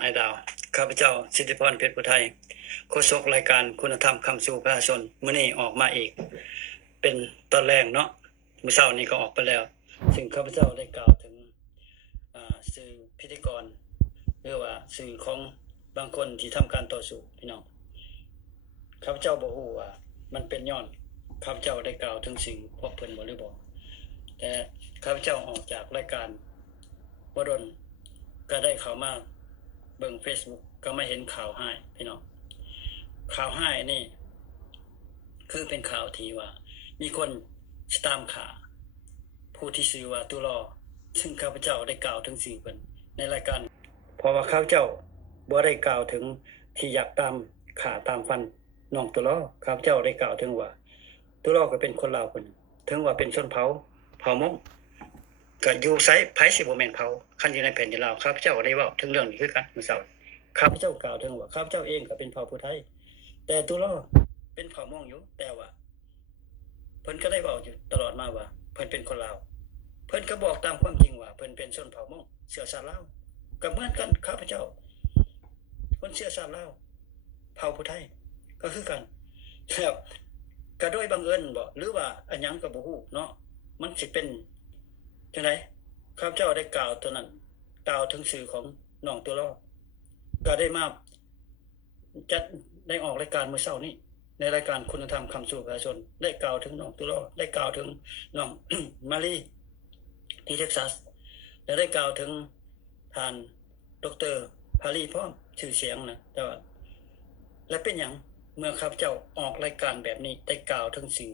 ไอดาวข้าพเจ้าสิทธิพรเพชรพุไทยโฆษกรายการคุณธรรมคำสู่ประชาชนมื้อนี้ออกมาอีกเป็นตอนแรกเนาะมื้อเช้านี้ก็ออกไปแล้วซึ่งข้าพเจ้าได้กล่าวถึงสื่อพิธีกรหรือว่าสื่อของบางคนที่ทำการต่อสู้พี่น้องข้าพเจ้าบ่ฮู้ว่ามันเป็นย้อนข้าพเจ้าได้กล่าวถึงสิ่งพวกเพิ่นบ่หรือบ่แต่ข้าพเจ้าออกจากรายการบ่ดนก็ได้เข้ามาเบิ่ง Facebook ก็มาเห็นข่าวให้พี่น้องข่าวให้นี่คือเป็นข่าวที่ว่ามีคนตามข่าผู้ที่ชื่อว่าตุลอซึ่งข้าพเจ้าได้กล่าวถึงสิ่งเพิ่นในรายการเพราะว่าข้าพเจ้าบ่ได้กล่าวถึงที่อยากตามข่าตามฟันน้องตุลอข้าพเจ้าได้กล่าวถึงว่าตุลอก็เป็นคนลาวคนถึงว่าเป็นชนเผ่ามงก็อยู่ไสไผสิบ่แม่นเผ่าคันอยู่ในแผ่นดินลาวข้าพเจ้าได้เว้าถึงเรื่องนี้คือกันมื้อเช้าข้าพเจ้ากล่าวถึงว่าข้าพเจ้าเองก็เป็นเผ่าผู้ไทยแต่ตุลอเป็นเผ่ามงอยู่แต่ว่าเพิ่นก็ได้เว้าอยู่ตลอดมาว่าเพิ่นเป็นคนลาวเพิ่นก็บอกตามความจริงว่าเพิ่นเป็นชนเผ่ามงเชื้อชาติลาวก็เหมือนกันข้าพเจ้าคนเชื้อชาติลาวเผ่าผู้ไทยก็คือกันแล้วก็โดยบังเอิญบ่หรือว่าอันหยังก็บ่ฮู้เนาะมันสิเป็นจังได๋ข้าพเจ้าได้กล่าวตัวนั้นกล่าวถึงชื่อของน้องตุลอก็ได้มาจัดได้ออกรายการมื้อเช้านี้ในรายการคุณธรรมคำสู่ประชาชนได้กล่าวถึงน้องตุลอได้กล่าวถึงน้อง มารีที่เท็กซัสและได้กล่าวถึงท่านดร.พารีพร้อมชื่อเสียงนะแต่ว่าและเป็นหยังเมื่อข้าพเจ้าออกรายการแบบนี้ได้กล่าวถึงสิ่ง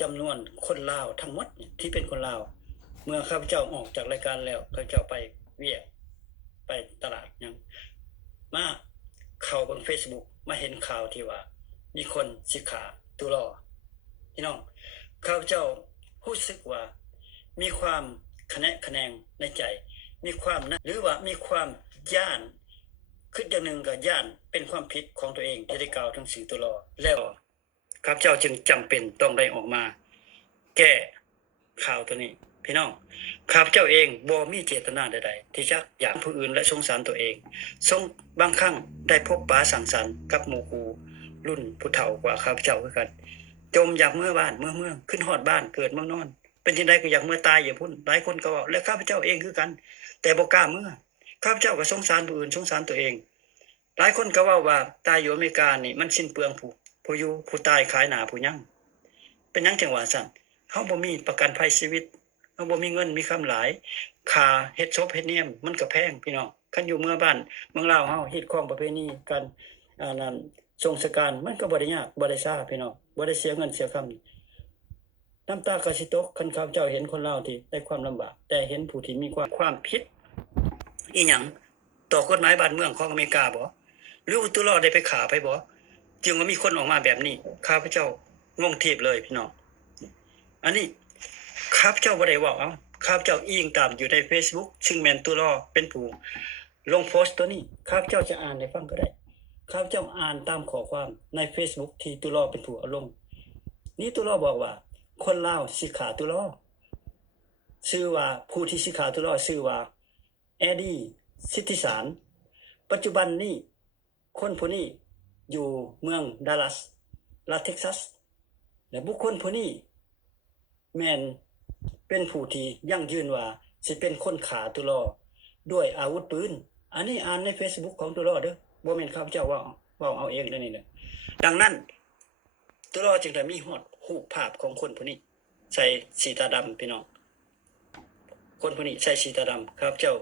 จำนวนคนลาวทั้งหมดที่เป็นคนลาวเมื่อข้าพเจ้าออกจากรายการแล้วข้าพเจ้าไปเวียกไปตลาดหยังมาเข้าบน Facebook มาเห็นข่าวที่ว่ามีคนสิขาตุลอพี่น้องข้าพเจ้ารู้สึกว่ามีความคะแนงในใจมีความหรือว่ามีความย่านคืออย่างหนึ่งก็ย่านเป็นความผิดของตัวเองที่ได้กล่าวถึงสิ่งตุลอแล้วข้าพเจ้าจึงจำเป็นต้องได้ออกมาแก้ข่าวตัวนี้พี่น้องข้าพเจ้าเองบ่มีเจตนาใดๆที่จะอยากผู้อื่นและสงสารตัวเองบางครั้งได้พบปะสังสรรค์กับหมู่คู่รุ่นผู้เฒ่ากว่าข้าพเจ้าคือกันจมอยากเมื่อบ้านเมืองขึ้นฮอดบ้านเกิดเมืองนอนเป็นจังได๋ก็อยากเมื่อตายอย่าพุ่นหลายคนก็ว่าและข้าพเจ้าเองคือกันแต่บ่กล้าเมื่อข้าพเจ้าก็สงสารผู้อื่นสงสารตัวเองหลายคนก็เว้าว่าตายอยู่อเมริกานี่มันสิ้นเปลืองผู้อยู่ผู้ตายขายหน้าผู้ยังเป็นหยังจังว่าซั่นเฮาบ่มีประกันภัยชีวิตเฮาบ่มีเงินมีคำหลายค่าเฮ็ดศพเฮ็ดเนียมมันก็แพงพี่น้องคันอยู่เมืองบ้านเมืองลาวเฮาเฮ็ดของประเพณีกันนั้นสงกรานต์มันก็บ่ได้ยากบ่ได้ช้าพี่น้องบ่ได้เสียเงินเสียคำน้ำตาก็สิตกคันข้าพเจ้าเห็นคนลาวที่ได้ความลำบากแต่เห็นผู้ที่มีความผิดอีหยังต่อกฎหมายบ้านเมืองของอเมริกาบ่หรือว่าตุลอได้ไปฆ่าไผบ่จึงว่ามีคนออกมาแบบนี้ข้าพเจ้างงทิพย์เลยพี่น้องอันนี้ข้าพเจ้าบ่ได้เว้าข้าพเจ้าอิงตามอยู่ใน Facebook ซึ่งแม่นตุลอเป็นผู้ลงโพสต์ตัวนี้ข้าพเจ้าจะอ่านให้ฟังก็ได้ข้าพเจ้าอ่านตามข้อความใน Facebook ที่ตุลอเป็นผู้เอาลงนี่ตุลอบอกว่าคนลาวสิขาตุลอชื่อว่าผู้ที่สิขาตุลอชื่อว่าแอดี้สิทธิสารปัจจุบันนี้คนผู้นี้อยู่เมืองดัลลัสรัฐเท็กซัสและบุคคลผู้นี้แม่นเป็นผู้ที่ยั่งยืนว่าสิเป็นคนขาตุลอด้วยอาวุธปืนอันนี้อ่านใน Facebook ของตุลอเด้อบ่แม่นข้าพเจ้าว่าเอาเองเด้อนี่เด้อดังนั้นตุลอจึงได้มีฮอดรูปภาพของคนผู้นี้ใส่สีตาดำพี่น้องคนผู้นี้ใส่สีตาดำข้าพเจ้า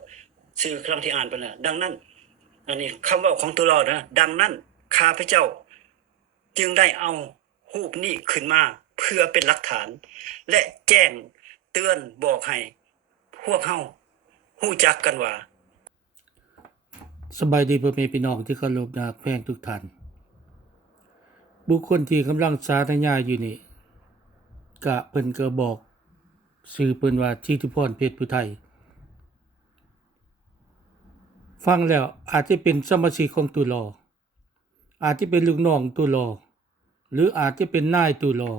ชื่อครั้งที่อ่านไปน่ะดังนั้นอันนี้คำเว้าของตุลอนะดังนั้นข้าพเจ้าจึงได้เอารูปนี้ขึ้นมาเพื่อเป็นหลักฐานและแจ้งเตือนบอกให้พวกเฮาฮู้จักกันว่าสบายดีพ่อแม่พี่น้องที่เคารพรักแฟนทุกท่านบุคคลที่กำลังสาธยายอยู่นี่ก็เพิ่นก็บอกชื่อเพิ่นว่าทิติพรเพชรพุไทยฟังแล้วอาจจะเป็นสมาชิกของตุลออาจจะเป็นลูกน้องตุลอหรืออาจจะเป็นนายตุลอ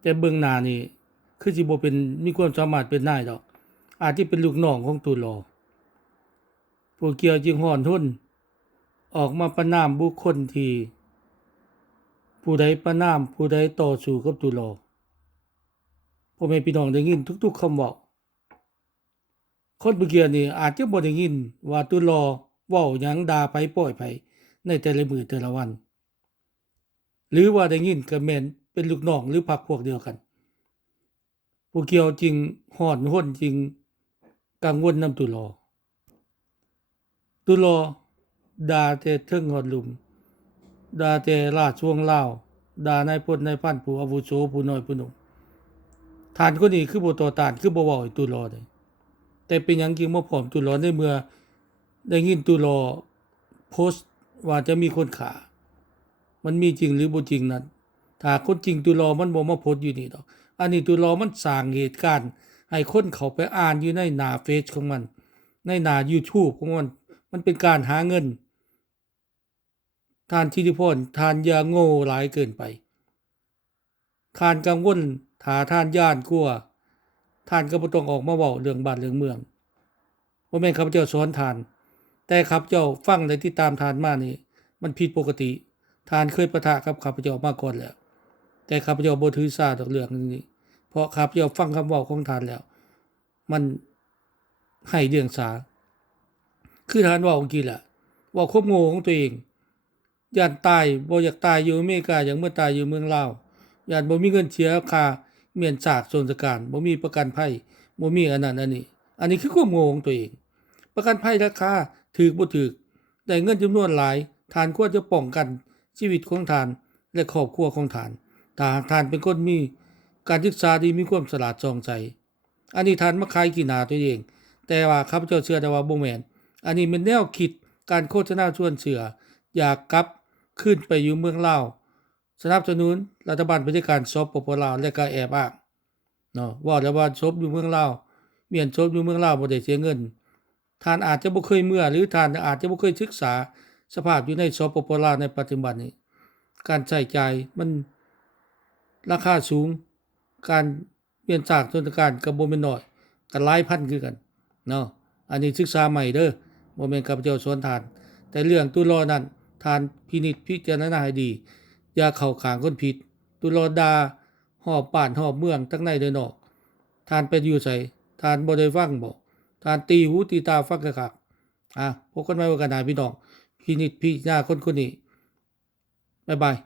แต่เบื้องหน้านี่คือสิบ่เป็นมีความสามารถเป็นนายดอกอาจจะเป็นลูกน้องของตุลอ ผู้เกี่ยวจึงฮ้อนทนออกมาประณามบุคคลที่ผู้ใดประณามผู้ใดต่อสู้กับตุลอพ่อแม่พี่น้องได้ยินทุกๆคำเว้าคนผู้เกี่ยวนี่อาจจะบ่ได้ยินว่าตุลอเว้าหยังด่าไผป้อยไผในแต่ละมื้อแต่ละวันหรือว่าได้ยินก็แม่นเป็นลูกน้องหรือพรรคพวกเดียวกันผู้เกี่ยวจึงฮ้อนห้นจึงกังวลนำตุลอด่าแต่เทิงฮอดหลุมด่าแต่ราชวงศ์ลาวด่านายพลนายพันผู้อาวุโสผู้น้อยผู้หนุ่มท่านคนนี้คือบ่ต่อต้านคือบ่เว้าให้ตุลอได้แต่เป็นหยังจึงบ่พร้อมตุลอในเมื่อได้ยินตุลอโพสต์ว่าจะมีคนฆ่ามันมีจริงหรือบ่จริงนั้นถ้าคนจริงตุลอมันบ่มาโพสต์อยู่นี่ดอกอันนี้ตุลอมันสร้างเหตุการณ์ให้คนเข้าไปอ่านอยู่ในหน้าเฟซของมันในหน้า YouTube ของมันเป็นการหาเงินท่านธิติพรท่านอย่าโง่หลายเกินไปท่านกังวลถ้าท่านย้านกลัวท่านก็บ่ต้องออกมาเว้าเรื่องบ้านเรื่องเมืองบ่แม่นข้าพเจ้าสอนท่านแต่ข้าพเจ้าฟังและติดตามท่านมานี่มันผิดปกติท่านเคยปะทะกับข้าพเจ้ามาก่อนแล้วแต่ข้าพเจ้าบ่ถือสาดอกเรื่องนี้เพราะข้าพเจ้าฟังคำเว้าของท่านแล้วมันให้เรื่องสาคือท่านเว้าเมื่อกี้แหละเว้าความโง่ของตัวเองย้านตายบ่อยากตายอยู่อเมริกาอยากเมื่อตายอยู่เมืองลาวย้านบ่มีเงินเสียค่าเมียนซากโซนสการบ่มีประกันภัยบ่มีอันนั้นอันนี้คือความโง่ของตัวเองประกันภัยราคาถูกบ่ถูกได้เงินจำนวนหลายท่านควรจะป้องกันชีวิตของท่านและครอบครัวของท่านถ้าท่านเป็นคนมีการศึกษาดีมีความฉลาดจองใจอันนี้ท่านมาขายขี้หน้าตัวเองแต่ว่าข้าพเจ้าเชื่อได้ว่าบ่แม่นอันนี้เป็นแนวคิดการโฆษณาชวนเชื่ออยากกลับขึ้นไปอยู่เมืองลาวสนับสนุนรัฐบาลเผด็จการสปป.ลาวและก็แอบอ้างเนาะว่าแล้วว่าศพอยู่เมืองลาวเมียนศพอยู่เมืองลาวบ่ได้เสียเงินท่านอาจจะบ่เคยเมื่อหรือท่านอาจจะบ่เคยศึกษาสภาพอยู่ในสปป.ลาวในปัจจุบันนี้การใช้จ่ายมันราคาสูงการเปลี่ยนจากโซนการก็บ่แม่นน้อยก็หลายพันคือกันเนาะอันนี้ศึกษาใหม่เด้อบ่แม่นข้าพเจ้าสอนท่านแต่เรื่องตุลอนั้นท่านพินิจพิจารณาให้ดีอย่าเข้าข้างคนผิดตุลอด่าฮอบบ้านฮอบเมืองทั้งในและนอกท่านไปอยู่ไสท่านบ่ได้ฟังบ่ท่านตีหูตีตาฟังคักๆพบกันใหม่โอกาสหน้าพี่น้องพินิจพิจารณาคนนี้บ๊ายบาย